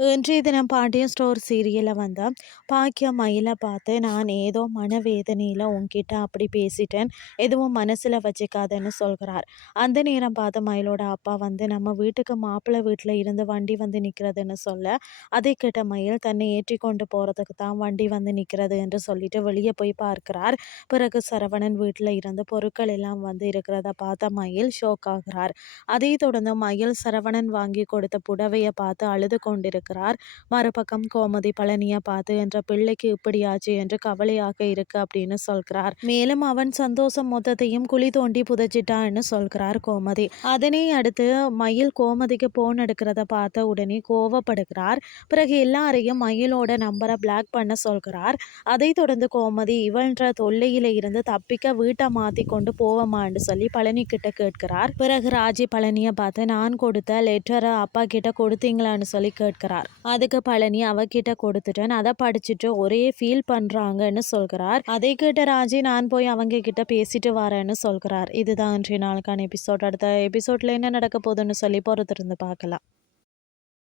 இன்றைய தினம் பாண்டியன் ஸ்டோர் சீரியலில் வந்து பாக்கியம் மயிலை பார்த்து நான் ஏதோ மனவேதனையில் உன்கிட்ட அப்படி பேசிட்டேன். எதுவும் மனசில் வச்சுக்காதன்னு சொல்கிறார். அந்த நேரம் பார்த்து மயிலோட அப்பா வந்து நம்ம வீட்டுக்கு மாப்பிள்ளை வீட்டில் இருந்து வண்டி வந்து நிற்கிறதுன்னு சொல்ல அதை கேட்ட மயில் தன்னை ஏற்றி கொண்டு போகிறதுக்கு தான் வண்டி வந்து நிற்கிறது என்று சொல்லிட்டு வெளியே போய் பார்க்கிறார். பிறகு சரவணன் வீட்டில் இருந்து பொருட்கள் எல்லாம் வந்து இருக்கிறத பார்த்த மயில் ஷோக் ஆகிறார். அதை தொடர்ந்து மயில் சரவணன் வாங்கி கொடுத்த புடவையை பார்த்து அழுது கொண்டிருக்கிறார் மறுபக்கம் கோமதி பழனியை பார்த்து என்ற பிள்ளைக்கு இப்படியாச்சு? என்று கவலையாக இருக்கு அப்படின்னு சொல்கிறார். மேலும் அவன் சந்தோஷம் மொத்தத்தையும் குழி தோண்டி புதைச்சிட்டான்னு சொல்கிறார் கோமதி. அதனை அடுத்து மயில் கோமதிக்கு போன் எடுக்கிறத பார்த்த உடனே கோவப்படுகிறார். பிறகு எல்லாரையும் மயிலோட நம்பரை பிளாக் பண்ண சொல்கிறார். அதை தொடர்ந்து கோமதி இவன்ற தொல்லையில இருந்து தப்பிக்க வீட்டை மாத்தி கொண்டு போவமான்னு சொல்லி பழனி கிட்ட கேட்கிறார். பிறகு ராஜி பழனியை பார்த்து நான் கொடுத்த லெட்டரை அப்பா கிட்ட கொடுத்தீங்களான்னு சொல்லி கேட்கிறார். அதுக்கு பழனி அவகிட்ட கொடுத்துட்டேன். அதை படிச்சுட்டு ஒரே ஃபீல் பண்றாங்கன்னு சொல்கிறார். அதை கிட்ட ராஜி நான் போய் அவங்க கிட்ட பேசிட்டு வரேன்னு சொல்கிறார். இதுதான் இன்றைய நாளுக்கான எபிசோட் அடுத்த எபிசோட்ல என்ன நடக்க போகுதுன்னு சொல்லி பொறுத்திருந்து பார்க்கலாம்.